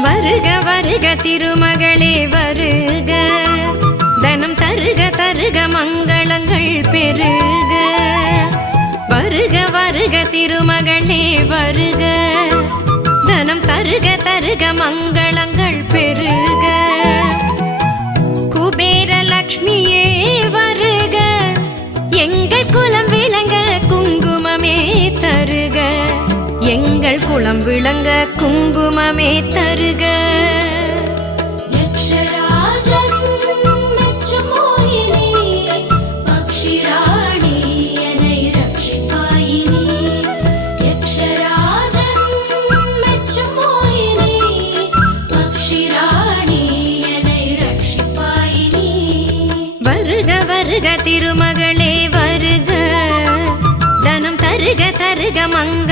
வருக வருக திருமகளே வருக, தனம் தருக தருக மங்களங்கள் பெருக. வருக வருக திருமகளே வருக, தனம் தருக தருக மங்களங்கள் பெருக. குபேர லக்ஷ்மியே வருக, எங்கள் குலம் விளங்க குங்குமமே தருக, எங்கள் குலம் விளங்க குங்குமமே தருக. வருக திருமகளே வருக, தனம் தருக தருக மங்க